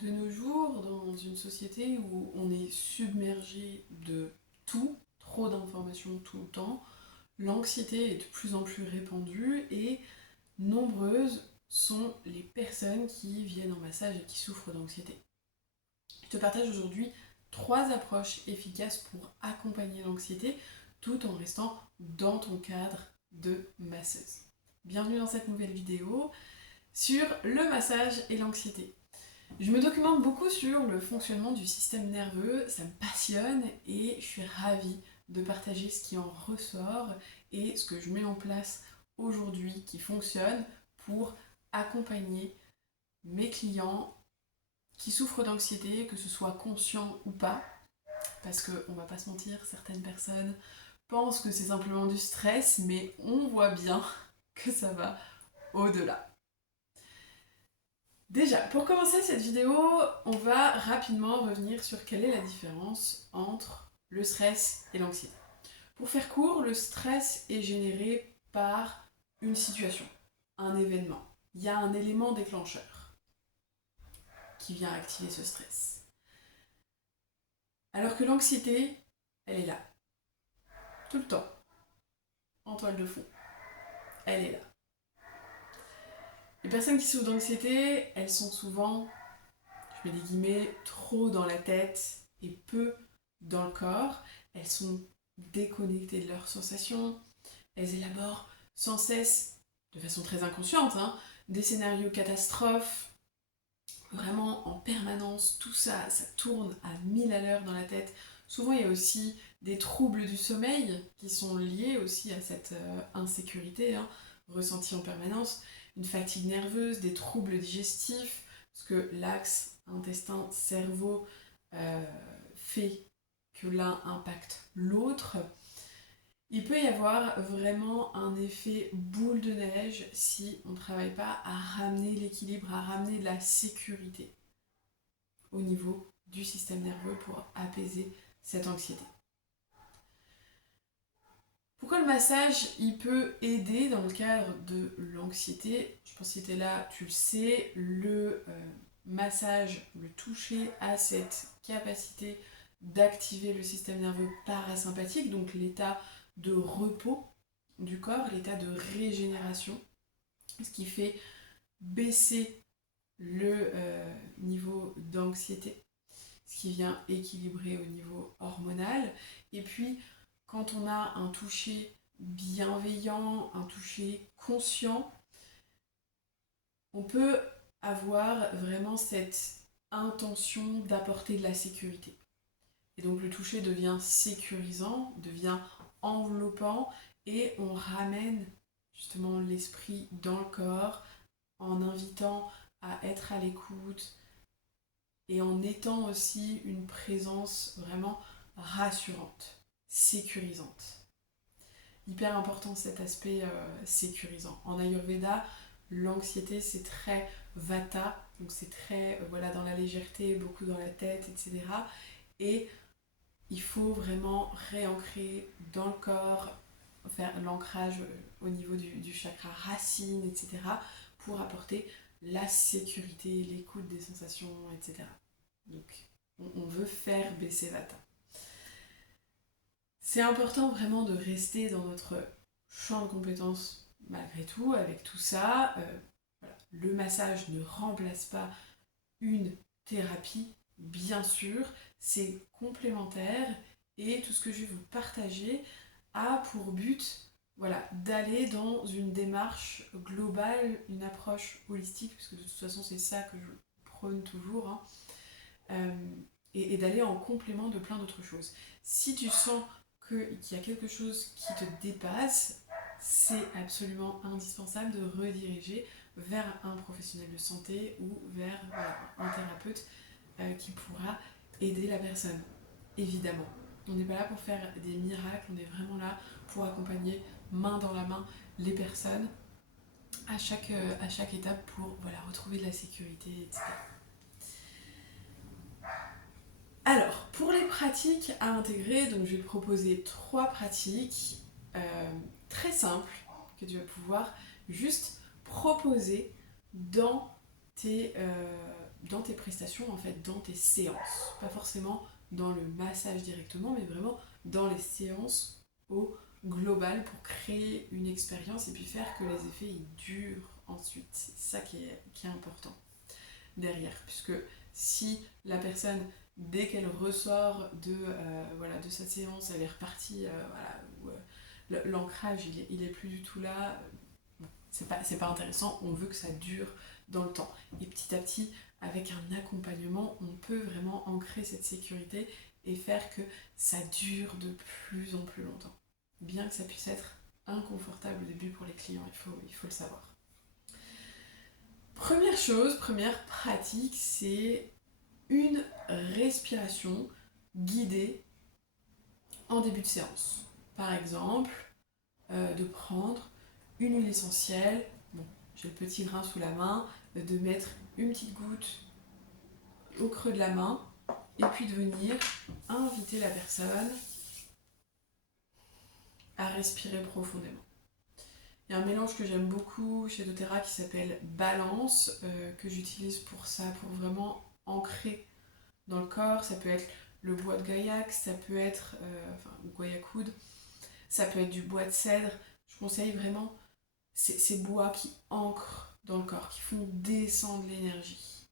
De nos jours, dans une société où on est submergé de tout, trop d'informations tout le temps, l'anxiété est de plus en plus répandue et nombreuses sont les personnes qui viennent en massage et qui souffrent d'anxiété. Je te partage aujourd'hui 3 approches efficaces pour accompagner l'anxiété tout en restant dans ton cadre de masseuse. Bienvenue dans cette nouvelle vidéo sur le massage et l'anxiété. Je me documente beaucoup sur le fonctionnement du système nerveux, ça me passionne et je suis ravie de partager ce qui en ressort et ce que je mets en place aujourd'hui qui fonctionne pour accompagner mes clients qui souffrent d'anxiété, que ce soit conscient ou pas, parce qu'on va pas se mentir, certaines personnes pensent que c'est simplement du stress, mais on voit bien que ça va au-delà. Déjà, pour commencer cette vidéo, on va rapidement revenir sur quelle est la différence entre le stress et l'anxiété. Pour faire court, le stress est généré par une situation, un événement. Il y a un élément déclencheur qui vient activer ce stress. Alors que l'anxiété, elle est là, tout le temps, en toile de fond. Elle est là. Les personnes qui souffrent d'anxiété, elles sont souvent, je mets des guillemets, trop dans la tête et peu dans le corps. Elles sont déconnectées de leurs sensations. Elles élaborent sans cesse, de façon très inconsciente, des scénarios catastrophes. Vraiment en permanence, tout ça, ça tourne à 1000 à l'heure dans la tête. Souvent, il y a aussi des troubles du sommeil qui sont liés aussi à cette insécurité ressentie en permanence. Une fatigue nerveuse, des troubles digestifs, parce que l'axe intestin-cerveau fait que l'un impacte l'autre. Il peut y avoir vraiment un effet boule de neige si on ne travaille pas à ramener l'équilibre, à ramener de la sécurité au niveau du système nerveux pour apaiser cette anxiété. Pourquoi le massage il peut aider dans le cadre de l'anxiété? Je pense que si tu es là, tu le sais, le massage, le toucher a cette capacité d'activer le système nerveux parasympathique, donc l'état de repos du corps, l'état de régénération, ce qui fait baisser le niveau d'anxiété, ce qui vient équilibrer au niveau hormonal. Et puis, quand on a un toucher bienveillant, un toucher conscient, on peut avoir vraiment cette intention d'apporter de la sécurité. Et donc le toucher devient sécurisant, devient enveloppant et on ramène justement l'esprit dans le corps en invitant à être à l'écoute et en étant aussi une présence vraiment rassurante, sécurisante. Hyper important cet aspect sécurisant. En Ayurveda, l'anxiété c'est très vata, donc c'est très voilà, dans la légèreté, beaucoup dans la tête, etc. Et il faut vraiment réancrer dans le corps, faire l'ancrage au niveau du chakra racine, etc. pour apporter la sécurité, l'écoute des sensations, etc. Donc on veut faire baisser Vata. C'est important vraiment de rester dans notre champ de compétences malgré tout, avec tout ça. Voilà. Le massage ne remplace pas une thérapie, bien sûr, c'est complémentaire et tout ce que je vais vous partager a pour but voilà, d'aller dans une démarche globale, une approche holistique, parce que de toute façon c'est ça que je prône toujours, et d'aller en complément de plein d'autres choses. Si tu sens qu'il y a quelque chose qui te dépasse, c'est absolument indispensable de rediriger vers un professionnel de santé ou vers un thérapeute qui pourra aider la personne, évidemment. On n'est pas là pour faire des miracles, on est vraiment là pour accompagner main dans la main les personnes à chaque étape pour voilà, retrouver de la sécurité, etc. Alors, pour les pratiques à intégrer, donc je vais te proposer 3 pratiques très simples que tu vas pouvoir juste proposer dans tes dans tes prestations, en fait, dans tes séances. Pas forcément dans le massage directement, mais vraiment dans les séances au global pour créer une expérience et puis faire que les effets ils durent ensuite. C'est ça qui est important derrière, puisque si la personne, dès qu'elle ressort de sa séance, elle est repartie, l'ancrage il est plus du tout là, c'est pas intéressant, on veut que ça dure dans le temps. Et petit à petit, avec un accompagnement, on peut vraiment ancrer cette sécurité et faire que ça dure de plus en plus longtemps. Bien que ça puisse être inconfortable au début pour les clients, il faut le savoir. Première chose, première pratique, c'est une respiration guidée en début de séance. Par exemple, de prendre une huile essentielle, bon, j'ai le petit grain sous la main, de mettre une petite goutte au creux de la main, et puis de venir inviter la personne à respirer profondément. Il y a un mélange que j'aime beaucoup chez doTERRA qui s'appelle Balance, que j'utilise pour ça, pour vraiment ancrer dans le corps. Ça peut être le bois de gaillac, ça peut être guaiac-wood, ça peut être du bois de cèdre. Je conseille vraiment ces bois qui ancrent dans le corps, qui font descendre l'énergie.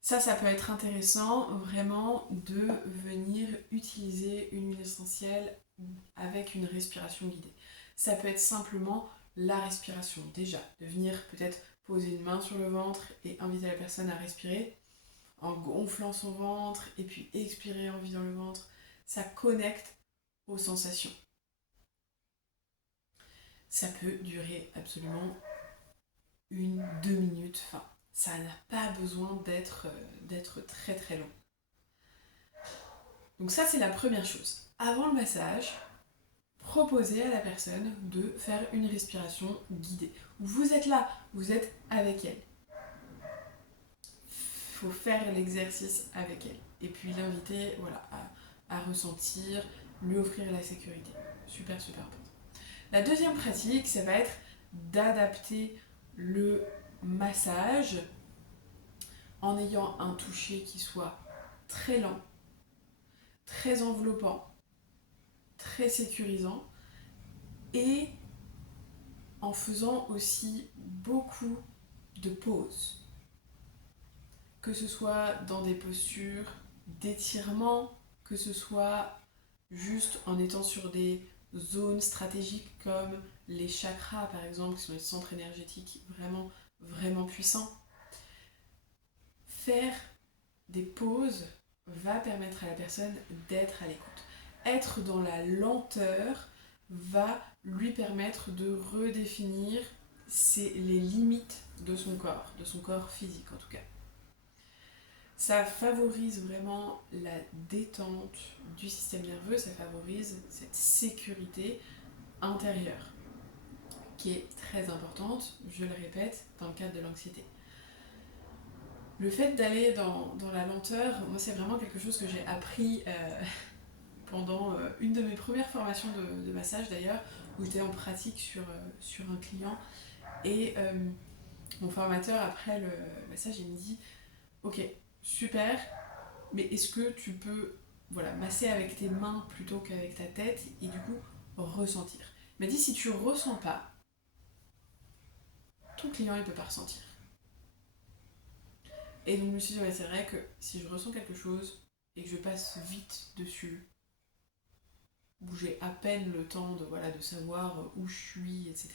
Ça peut être intéressant vraiment de venir utiliser une huile essentielle avec une respiration guidée. Ça peut être simplement la respiration. Déjà, de venir peut-être poser une main sur le ventre et inviter la personne à respirer en gonflant son ventre et puis expirer en vidant le ventre. Ça connecte aux sensations. Ça peut durer absolument 1-2 minutes. Enfin, ça n'a pas besoin d'être très très long. Donc ça, c'est la première chose. Avant le massage, proposez à la personne de faire une respiration guidée. Vous êtes là, vous êtes avec elle. Il faut faire l'exercice avec elle. Et puis l'inviter à ressentir, lui offrir la sécurité. Super, super important. La deuxième pratique, ça va être d'adapter le massage en ayant un toucher qui soit très lent, très enveloppant, très sécurisant et en faisant aussi beaucoup de pauses. Que ce soit dans des postures d'étirement, que ce soit juste en étant sur des zones stratégiques comme les chakras par exemple, qui sont les centres énergétiques vraiment, vraiment puissants. Faire des pauses va permettre à la personne d'être à l'écoute. Être dans la lenteur va lui permettre de redéfinir les limites de son corps physique en tout cas. Ça favorise vraiment la détente du système nerveux, ça favorise cette sécurité intérieure qui est très importante, je le répète, dans le cadre de l'anxiété. Le fait d'aller dans la lenteur, moi c'est vraiment quelque chose que j'ai appris pendant une de mes premières formations de massage d'ailleurs, où j'étais en pratique sur un client et mon formateur après le massage il me dit ok super, mais est-ce que tu peux masser avec tes mains plutôt qu'avec ta tête et du coup ressentir. Il m'a dit si tu ressens pas, ton client il peut pas ressentir. Et donc je me suis dit ouais c'est vrai que si je ressens quelque chose et que je passe vite dessus, où j'ai à peine le temps de savoir où je suis, etc.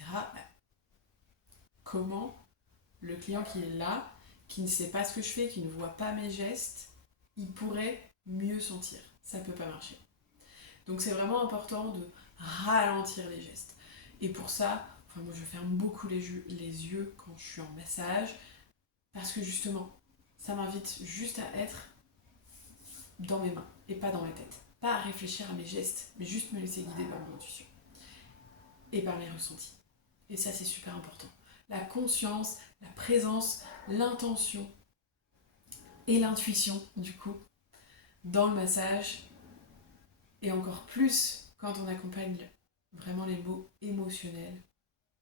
Comment le client qui est là, qui ne sait pas ce que je fais, qui ne voit pas mes gestes, il pourrait mieux sentir. Ça peut pas marcher. Donc c'est vraiment important de ralentir les gestes. Et pour ça, moi je ferme beaucoup les yeux quand je suis en massage, parce que justement, ça m'invite juste à être dans mes mains et pas dans ma tête. Pas à réfléchir à mes gestes, mais juste me laisser guider par mon intuition et par mes ressentis. Et ça c'est super important. La conscience, la présence, l'intention et l'intuition du coup dans le massage et encore plus quand on accompagne vraiment les mots émotionnels,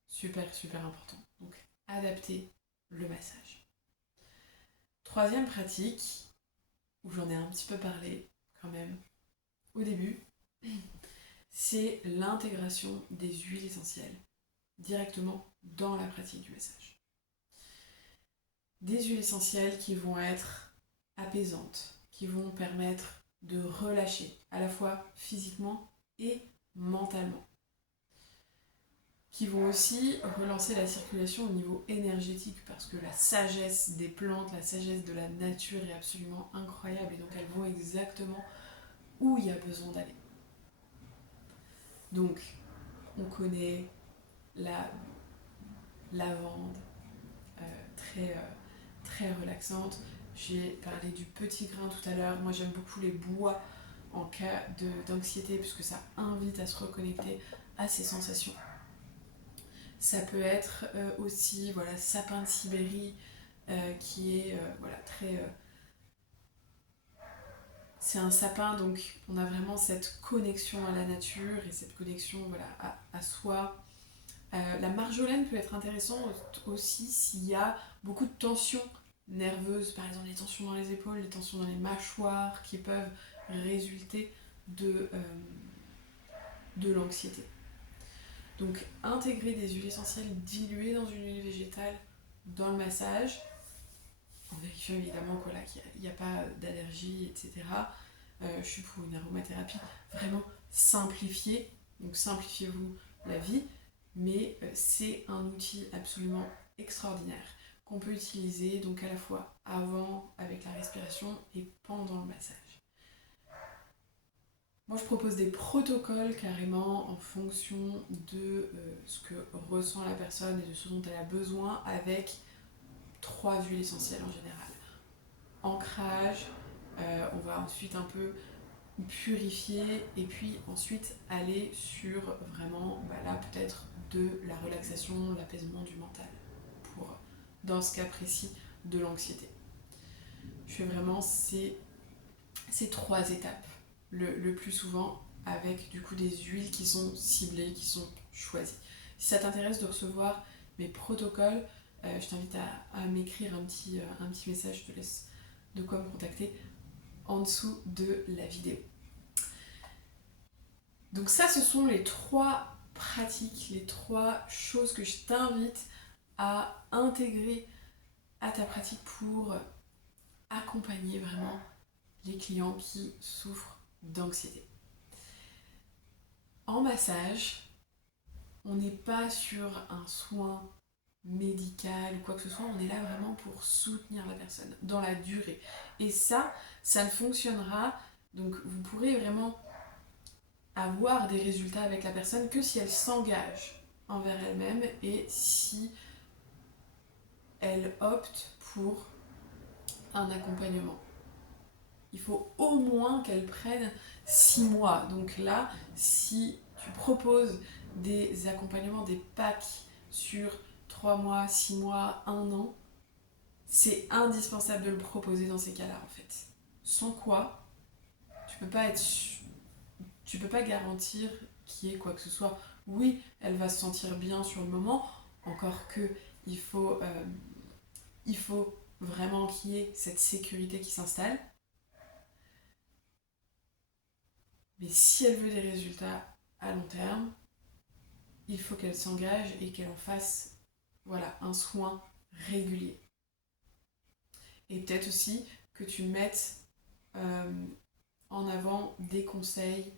super super important. Donc adapter le massage. Troisième pratique, où j'en ai un petit peu parlé quand même au début, c'est l'intégration des huiles essentielles directement dans la pratique du massage. Des huiles essentielles qui vont être apaisantes, qui vont permettre de relâcher à la fois physiquement et mentalement, qui vont aussi relancer la circulation au niveau énergétique parce que la sagesse des plantes, la sagesse de la nature est absolument incroyable et donc elles vont exactement où il y a besoin d'aller. Donc on connaît la lavande, très relaxante. J'ai parlé du petit grain tout à l'heure. Moi j'aime beaucoup les bois en cas d'anxiété puisque ça invite à se reconnecter à ses sensations. Ça peut être aussi sapin de Sibérie qui est très... c'est un sapin, donc on a vraiment cette connexion à la nature et cette connexion à soi. La marjolaine peut être intéressante aussi s'il y a beaucoup de tensions nerveuses, par exemple les tensions dans les épaules, les tensions dans les mâchoires qui peuvent résulter de l'anxiété. Donc intégrer des huiles essentielles diluées dans une huile végétale dans le massage, en vérifiant évidemment qu'il n'y a pas d'allergie, etc. Je suis pour une aromathérapie vraiment simplifiée, donc simplifiez-vous la vie, mais c'est un outil absolument extraordinaire qu'on peut utiliser donc à la fois avant avec la respiration et pendant le massage. Moi, je propose des protocoles carrément en fonction de ce que ressent la personne et de ce dont elle a besoin avec 3 huiles essentielles en général. Ancrage, on va ensuite un peu purifier et puis ensuite aller sur vraiment là peut-être de la relaxation, l'apaisement du mental pour, dans ce cas précis, de l'anxiété. Je fais vraiment ces 3 étapes le plus souvent avec du coup des huiles qui sont ciblées, qui sont choisies. Si ça t'intéresse de recevoir mes protocoles, je t'invite à m'écrire un petit message, je te laisse de quoi me contacter en dessous de la vidéo. Donc ça, ce sont les 3 pratiques, les 3 choses que je t'invite à intégrer à ta pratique pour accompagner vraiment les clients qui souffrent d'anxiété. En massage, on n'est pas sur un soin médical ou quoi que ce soit, on est là vraiment pour soutenir la personne dans la durée. Et ça ne fonctionnera, donc vous pourrez vraiment avoir des résultats avec la personne que si elle s'engage envers elle-même et si elle opte pour un accompagnement. Il faut au moins qu'elle prenne 6 mois. Donc là, si tu proposes des accompagnements, des packs sur 3 mois, 6 mois, 1 an, c'est indispensable de le proposer dans ces cas-là en fait. Sans quoi, tu peux pas garantir qu'il y ait quoi que ce soit. Oui, elle va se sentir bien sur le moment, encore que il faut vraiment qu'il y ait cette sécurité qui s'installe. Mais si elle veut des résultats à long terme, il faut qu'elle s'engage et qu'elle en fasse un soin régulier. Et peut-être aussi que tu mettes en avant des conseils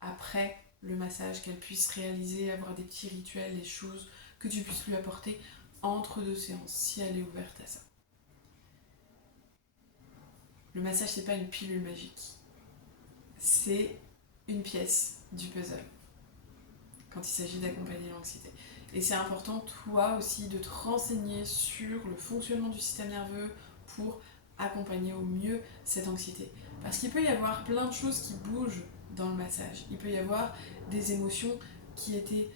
après le massage, qu'elle puisse réaliser, avoir des petits rituels, des choses que tu puisses lui apporter entre 2 séances, si elle est ouverte à ça. Le massage, c'est pas une pilule magique. C'est une pièce du puzzle quand il s'agit d'accompagner l'anxiété. Et c'est important, toi aussi, de te renseigner sur le fonctionnement du système nerveux pour accompagner au mieux cette anxiété. Parce qu'il peut y avoir plein de choses qui bougent dans le massage. Il peut y avoir des émotions qui étaient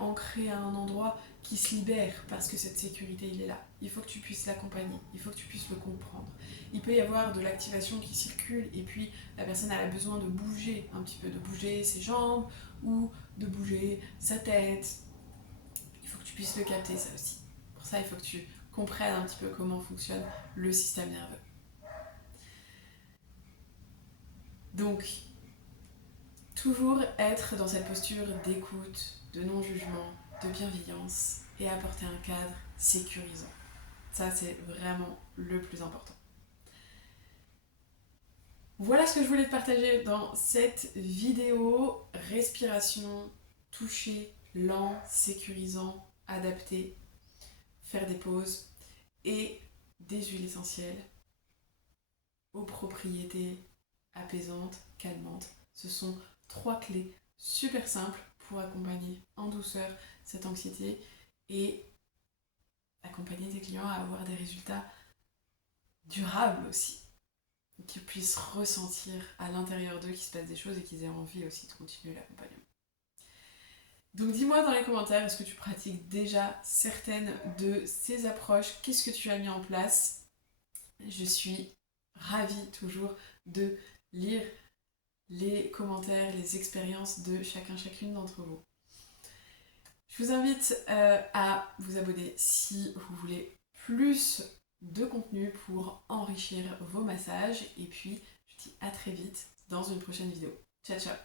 ancrées à un endroit qui se libèrent parce que cette sécurité il est là. Il faut que tu puisses l'accompagner, il faut que tu puisses le comprendre. Il peut y avoir de l'activation qui circule et puis la personne a besoin de bouger un petit peu, de bouger ses jambes ou de bouger sa tête. Il faut que tu puisses le capter ça aussi. Pour ça, il faut que tu comprennent un petit peu comment fonctionne le système nerveux. Donc, toujours être dans cette posture d'écoute, de non-jugement, de bienveillance et apporter un cadre sécurisant. Ça, c'est vraiment le plus important. Voilà ce que je voulais te partager dans cette vidéo. Respiration, toucher, lent, sécurisant, adapté, faire des pauses et des huiles essentielles aux propriétés apaisantes, calmantes. Ce sont 3 clés super simples pour accompagner en douceur cette anxiété et accompagner tes clients à avoir des résultats durables aussi. Qu'ils puissent ressentir à l'intérieur d'eux qu'il se passe des choses et qu'ils aient envie aussi de continuer l'accompagnement. Donc dis-moi dans les commentaires, est-ce que tu pratiques déjà certaines de ces approches? Qu'est-ce que tu as mis en place? Je suis ravie toujours de lire les commentaires, les expériences de chacune d'entre vous. Je vous invite à vous abonner si vous voulez plus de contenu pour enrichir vos massages. Et puis, je vous dis à très vite dans une prochaine vidéo. Ciao, ciao!